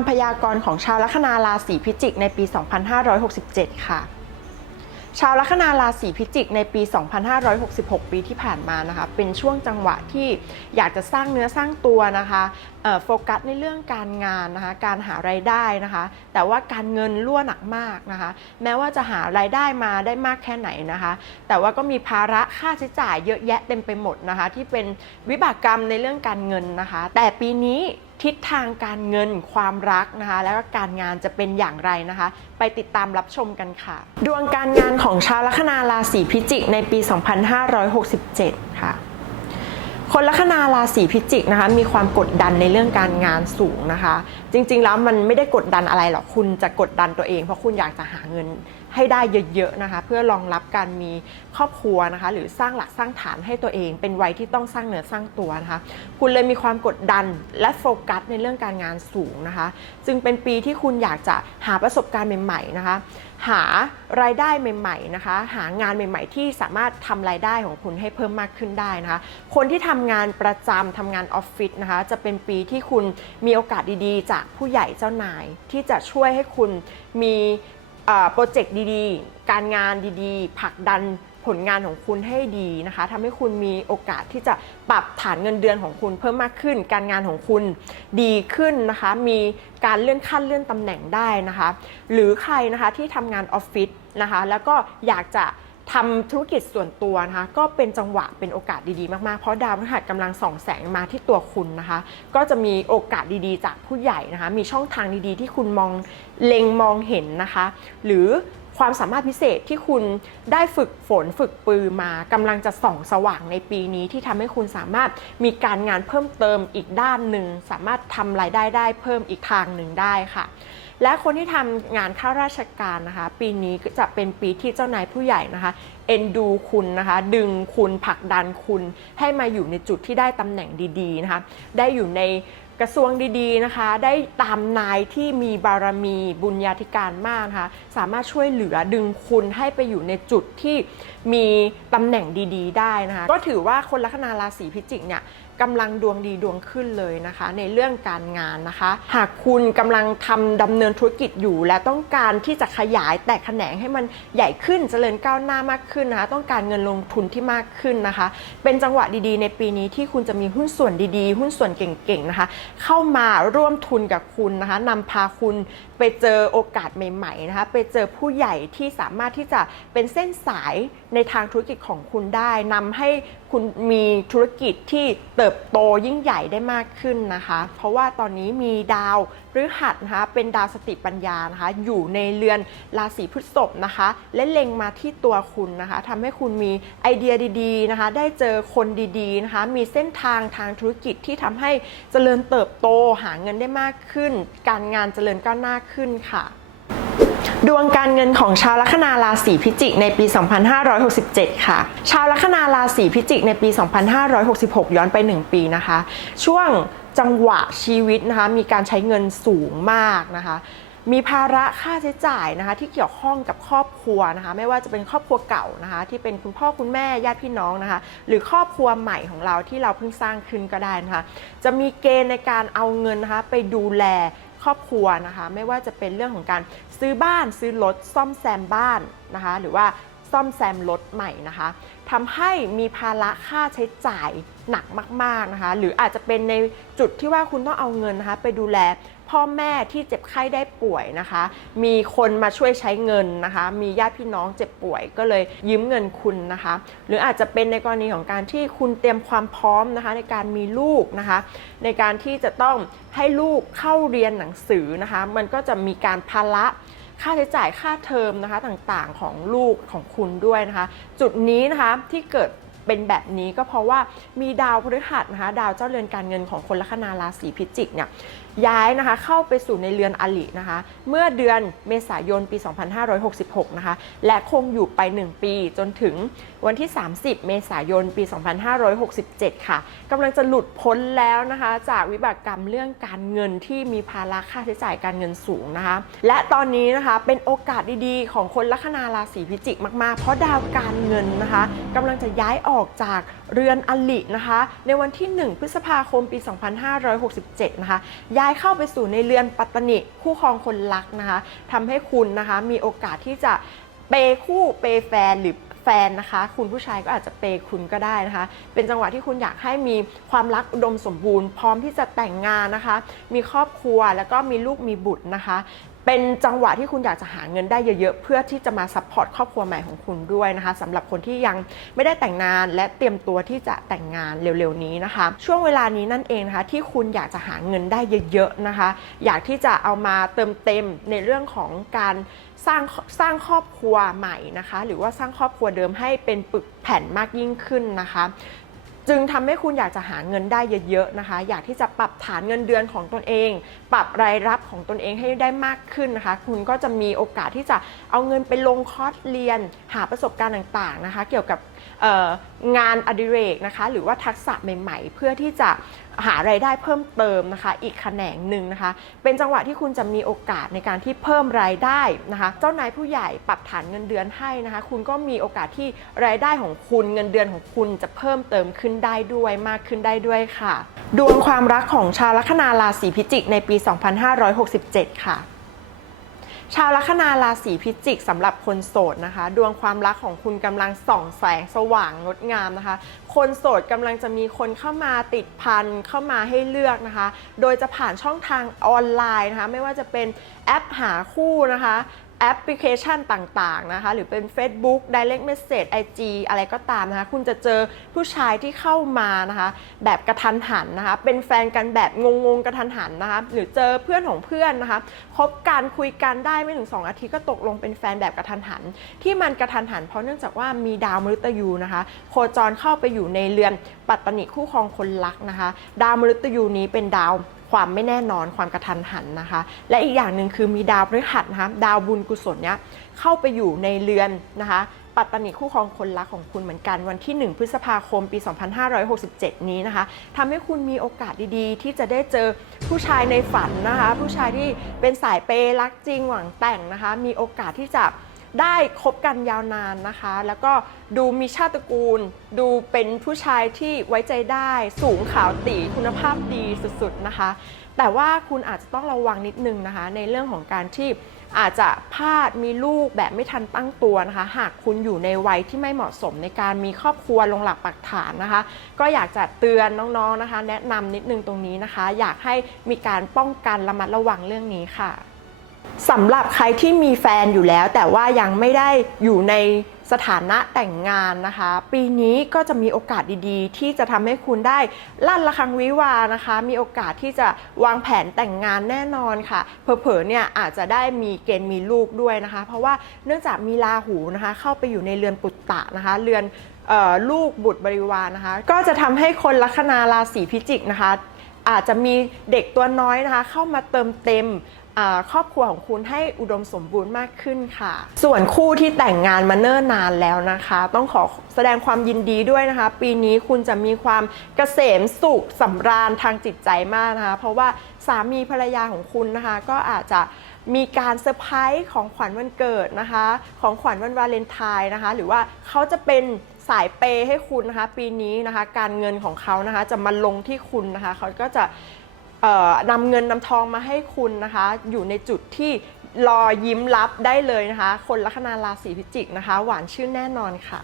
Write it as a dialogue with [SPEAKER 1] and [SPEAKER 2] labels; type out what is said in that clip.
[SPEAKER 1] ำพยากรณ์ของชาวลัคนาราศีพิจิกในปี 2567 ค่ะ ชาวลัคนาราศีพิจิกในปี 2566 ปีที่ผ่านมานะคะ เป็นช่วงจังหวะที่อยากจะสร้างเนื้อสร้างตัวนะคะโฟกัสในเรื่องการงานนะคะ การหารายได้นะคะ แต่ว่าการเงินรั่วหนักมากนะคะ แม้ว่าจะหารายได้มาได้มากแค่ไหนนะคะ แต่ว่าก็มีภาระค่าใช้จ่ายเยอะแยะเต็มไปหมดนะคะ ที่เป็นวิบากกรรมในเรื่องการเงินนะคะ แต่ปีนี้ทิศทางการเงินความรักนะคะ แล้วก็การงานจะเป็นอย่างไรนะคะ ไปติดตามรับชมกันค่ะ ดวงการงานของชาวลัคนาราศีพิจิกในปี 2567 ค่ะ คนลัคนาราศีพิจิกนะคะมีความกดดันในเรื่องการงานสูงนะคะ จริง ๆ แล้วมันไม่ได้กดดันอะไรหรอกคุณจะกดดันตัวเอง เพราะคุณอยากจะหาเงินให้ได้เยอะๆนะคะ เพื่อรองรับการมีครอบครัวนะคะ หรือสร้างหลักสร้างฐานให้ตัวเอง เป็นวัยที่ต้องสร้างเนื้อสร้างตัวนะคะ คุณเลยมีความกดดันและโฟกัสในเรื่องการงานสูงนะคะ จึงเป็นปีที่คุณอยากจะหาประสบการณ์ใหม่ๆนะคะ หารายได้ใหม่ๆนะคะ หางานใหม่ ๆ ที่สามารถทำรายได้ของคุณให้เพิ่มมากขึ้นได้นะคะ คนที่ทำงานประจำทำงานออฟฟิศนะคะ จะเป็นปีที่คุณมีโอกาสดีๆ จากผู้ใหญ่เจ้านาย ที่จะช่วยให้คุณมีโปรเจกต์ดีๆ การงานดีๆผลักดัน ผลงานของคุณให้ดีนะคะทำให้คุณมีโอกาสที่จะปรับฐานเงินเดือนของคุณเพิ่มมากขึ้น การงานของคุณดีขึ้นนะคะ มีการเลื่อนขั้นเลื่อนตำแหน่งได้นะคะ หรือใครนะคะที่ทำงานออฟฟิศนะคะ แล้วก็อยากจะทำธุรกิจส่วนตัวนะคะก็เป็นจังหวะเป็นโอกาสดีๆ มากๆ เพราะดาวพฤหัสกำลังส่องแสงมาที่ตัวคุณนะคะ ก็จะมีโอกาสดีๆ จากผู้ใหญ่นะคะ มีช่องทางดีๆ ที่คุณมองเล็งมองเห็นนะคะ หรือ ความสามารถพิเศษที่คุณได้ฝึกฝนฝึกปือมากำลังจะส่องสว่างในปีนี้ที่ทำให้คุณสามารถมีการงานเพิ่มเติมอีกด้านหนึ่ง สามารถทำรายได้ได้เพิ่มอีกทางหนึ่งได้ค่ะและคนที่ทำงานข้าราชการนะคะ ปีนี้ก็จะเป็นปีที่เจ้านายผู้ใหญ่นะคะ เอ็นดูคุณนะคะ ดึงคุณผลักดันคุณให้มาอยู่ในจุดที่ได้ตำแหน่งดีๆนะคะ ได้อยู่ใน กระทรวงดีๆนะคะ ได้ตามนายที่มีบารมีบุญญาธิการมากนะคะ สามารถช่วยเหลือดึงคุณให้ไปอยู่ในจุดที่ มีตำแหน่งดีๆ ได้นะคะ ก็ถือว่าคนลัคนาราศีพิจิกเนี่ยกำลังดวงดีดวงขึ้นเลยนะคะ ในเรื่องการงานนะคะ หากคุณกำลังทำดำเนินธุรกิจอยู่ และต้องการที่จะขยายแตกแขนงให้มันใหญ่ขึ้นเจริญก้าวหน้ามากขึ้นนะคะ ต้องการเงินลงทุนที่มากขึ้นนะคะ เป็นจังหวะดีๆ ในปีนี้ที่คุณจะมีหุ้นส่วนดีๆ หุ้นส่วนเก่งๆนะคะ เข้ามาร่วมทุนกับคุณนะคะนำพาคุณไปเจอโอกาสใหม่ๆนะคะ ไปเจอผู้ใหญ่ที่สามารถที่จะเป็นเส้นสายในทางธุรกิจของคุณได้นำให้คุณมีธุรกิจที่เติบโตยิ่งใหญ่ได้มากขึ้นนะคะ เพราะว่าตอนนี้มีดาวพฤหัสนะคะเป็นดาวสติปัญญานะคะ อยู่ในเรือนราศีพฤษภนะคะ และเล็งมาที่ตัวคุณนะคะทำให้คุณมีไอเดียดีๆนะคะ ได้เจอคนดีๆนะคะ มีเส้นทางทางธุรกิจที่ทำให้เจริญเติบโตหาเงินได้มากขึ้น การงานเจริญก้าวหน้าขึ้นค่ะ ดวงการเงินของชาวลัคนาราศีพิจิกในปี 2567 ค่ะ ชาวลัคนาราศีพิจิกในปี 2566 ย้อนไป 1 ปีนะคะ ช่วงจังหวะชีวิตนะคะมีการใช้เงินสูงมากนะคะมีภาระค่าใช้จ่ายนะคะที่เกี่ยวข้องกับครอบครัวนะคะไม่ว่าจะเป็นครอบครัวเก่านะคะที่เป็นคุณพ่อคุณแม่ญาติพี่น้องนะคะหรือครอบครัวใหม่ของเราที่เราเพิ่งสร้างขึ้นก็ได้นะคะจะมีเกณฑ์ในการเอาเงินนะคะไปดูแลครอบครัวนะคะไม่ว่าจะเป็นเรื่องของการ ซื้อบ้านซื้อรถซ่อมแซมบ้านนะคะ หรือว่าซ่อมแซมรถใหม่นะคะทำให้มีภาระค่าใช้จ่ายหนักมากๆนะคะ หรืออาจจะเป็นในจุดที่ว่าคุณต้องเอาเงินนะคะ ไปดูแล พ่อแม่ที่เจ็บไข้ได้ป่วยนะคะ มีคนมาช่วยใช้เงินนะคะ มีญาติพี่น้องเจ็บป่วยก็เลยยืมเงินคุณนะคะ หรืออาจจะเป็นในกรณีของการที่คุณเตรียมความพร้อมนะคะ ในการมีลูกนะคะ ในการที่จะต้องให้ลูกเข้าเรียนหนังสือนะคะ มันก็จะมีการภาระค่าใช้จ่ายค่าเทอมนะคะต่างๆของลูกของคุณด้วยนะคะ จุดนี้นะคะที่เกิด เป็นแบบนี้ก็เพราะว่ามีดาวพฤหัสนะคะดาวเจ้าเรือนการเงินของคนลัคนาราศีพิจิกเนี่ยย้ายนะคะเข้าไปสู่ในเรือนอลินะคะ เมื่อเดือนเมษายนปี 2566 นะคะ และคงอยู่ไป 1 ปีจนถึงวันที่ 30 เมษายนปี 2567 ค่ะกำลังจะหลุดพ้นแล้วนะคะ จากวิบากกรรมเรื่องการเงินที่มีภาระค่าใช้จ่ายการเงินสูงนะคะ และตอนนี้นะคะเป็นโอกาสดีๆ ของคนลัคนาราศีพิจิกมากๆ เพราะดาวการเงินนะคะกำลังจะย้ายออกออกจากเรือนอลินะคะ ในวันที่ 1 พฤษภาคมปี 2567 นะคะย้ายย้ายเข้าไปสู่ในเรือนปัตตนิคู่ครองคนรักนะคะทำให้คุณนะคะมีโอกาสที่จะเปคู่เปแฟนหรือแฟนนะคะ คุณผู้ชายก็อาจจะเปคุณก็ได้นะคะ เป็นจังหวะที่คุณอยากให้มีความรักอุดมสมบูรณ์ พร้อมที่จะแต่งงานนะคะ มีครอบครัวแล้วก็มีลูกมีบุตรนะคะ เป็นจังหวะที่คุณอยากจะหาเงินได้เยอะๆ เพื่อที่จะมาซัพพอร์ตครอบครัวใหม่ของคุณด้วยนะคะสำหรับคนที่ยังไม่ได้แต่งงานและเตรียมตัวที่จะแต่งงานเร็วๆนี้นะคะ ช่วงเวลานี้นั่นเองนะคะที่คุณอยากจะหาเงินได้เยอะๆนะคะ อยากที่จะเอามาเติมเต็มในเรื่องของการสร้างสร้างครอบครัวใหม่นะคะ หรือว่าสร้างครอบครัวเดิมให้เป็นปึกแผ่นมากยิ่งขึ้นนะคะ จึงทำให้คุณอยากจะหาเงินได้เยอะๆนะคะ อยากที่จะปรับฐานเงินเดือนของตนเอง ปรับรายรับของตนเองให้ได้มากขึ้นนะคะ คุณก็จะมีโอกาสที่จะเอาเงินไปลงคอร์สเรียน หาประสบการณ์ต่างๆนะคะ เกี่ยวกับ งานอดิเรกนะคะหรือว่าทักษะใหม่ๆ เพื่อที่จะหารายได้เพิ่มเติมนะคะ อีกแขนงหนึ่งนะคะ เป็นจังหวะที่คุณจะมีโอกาสในการที่เพิ่มรายได้นะคะ เจ้านายผู้ใหญ่ปรับฐานเงินเดือนให้นะคะ คุณก็มีโอกาสที่รายได้ของคุณเงินเดือนของคุณจะเพิ่มเติมขึ้นได้ด้วยมากขึ้นได้ด้วยค่ะ ดวงความรักของชาวลัคนาราศีพิจิกในปี 2567 ค่ะ ชาวลัคนาราศีพิจิกสำหรับคนโสดนะคะ ดวงความรักของคุณกำลังส่องแสงสว่างงดงามนะคะ คนโสดกำลังจะมีคนเข้ามาติดพันเข้ามาให้เลือกนะคะ โดยจะผ่านช่องทางออนไลน์นะคะ ไม่ว่าจะเป็นแอปหาคู่นะคะ แอปพลิเคชันต่างๆนะคะ หรือเป็น Facebook Direct Message IG อะไรก็ตามนะคะ คุณจะเจอผู้ชายที่เข้ามานะคะ แบบกระทันหันนะคะ เป็นแฟนกันแบบงงๆกระทันหันนะคะ หรือเจอเพื่อนของเพื่อนนะคะคบกันคุยกันได้ไม่ถึง 2 อาทิตย์ก็ตกลงเป็นแฟนแบบกระทันหัน ที่มันกระทันหัน เพราะเนื่องจากว่ามีดาวมฤตยูนะคะ โคจรเข้าไปอยู่ในเรือนปัตตนิคู่ครองคนรักนะคะ ดาวมฤตยูนี้เป็นดาว ความไม่แน่นอนความกระทันหันนะคะ และอีกอย่างหนึ่งคือมีดาวพฤหัสนะคะดาวบุญกุศลเนี้ยเข้าไปอยู่ในเรือนนะคะปัตตานิคู่ครองคนรักของคุณเหมือนกันวันที่ 1 พฤษภาคมปี 2567 นี้นะคะทำให้คุณมีโอกาสดีๆ ที่จะได้เจอผู้ชายในฝันนะคะ ผู้ชายที่เป็นสายเปย์รักจริงหวังแต่งนะคะ มีโอกาสที่จะ ได้คบกันยาวนานนะคะ แล้วก็ดูมีชาติตระกูล ดูเป็นผู้ชายที่ไว้ใจได้ สูงขาวตีคุณภาพดีสุดๆนะคะ แต่ว่าคุณอาจจะต้องระวังนิดนึงนะคะ ในเรื่องของการที่อาจจะพลาดมีลูกแบบไม่ทันตั้งตัวนะคะ หากคุณอยู่ในวัยที่ไม่เหมาะสมในการมีครอบครัวลงหลักปักฐานนะคะ ก็อยากจะเตือนน้องๆนะคะ แนะนำนิดนึงตรงนี้นะคะ อยากให้มีการป้องกันระมัดระวังเรื่องนี้ค่ะ สำหรับใครที่มีแฟนอยู่แล้ว แต่ว่ายังไม่ได้อยู่ในสถานะแต่งงานนะคะ ปีนี้ก็จะมีโอกาสดีๆ ที่จะทำให้คุณได้ลั่นระฆังวิวานะคะ มีโอกาสที่จะวางแผนแต่งงานแน่นอนค่ะเผลอๆเนี่ยอาจจะได้มีเกณฑ์มีลูกด้วยนะคะ เพราะว่าเนื่องจากมีราหูนะคะ เข้าไปอยู่ในเรือนปุตตะนะคะ เรือนออลูกบุตรบริวารนะคะ ก็จะทำให้คนลัคนาราศีพิจิกนะคะอาจจะมีเด็กตัวน้อยนะคะ เข้ามาเติมเต็ม ครอบครัวของคุณให้อุดมสมบูรณ์มากขึ้นค่ะ ส่วนคู่ที่แต่งงานมาเนิ่นนานแล้วนะคะ ต้องขอแสดงความยินดีด้วยนะคะ ปีนี้คุณจะมีความเกษมสุขสำราญทางจิตใจมากนะคะ เพราะว่าสามีภรรยาของคุณนะคะ ก็อาจจะมีการเซอร์ไพรส์ของขวัญวันเกิดนะคะ ของขวัญวันวาเลนไทน์นะคะ หรือว่าเขาจะเป็นสายเปย์ให้คุณนะคะ ปีนี้นะคะ การเงินของเขานะคะจะมาลงที่คุณนะคะ เขาก็จะ นำเงินนำทองมาให้คุณนะคะ อยู่ในจุดที่รอยิ้มรับได้เลยนะคะ คนลัคนาราศีพิจิกนะคะ หวานชื่นแน่นอนค่ะ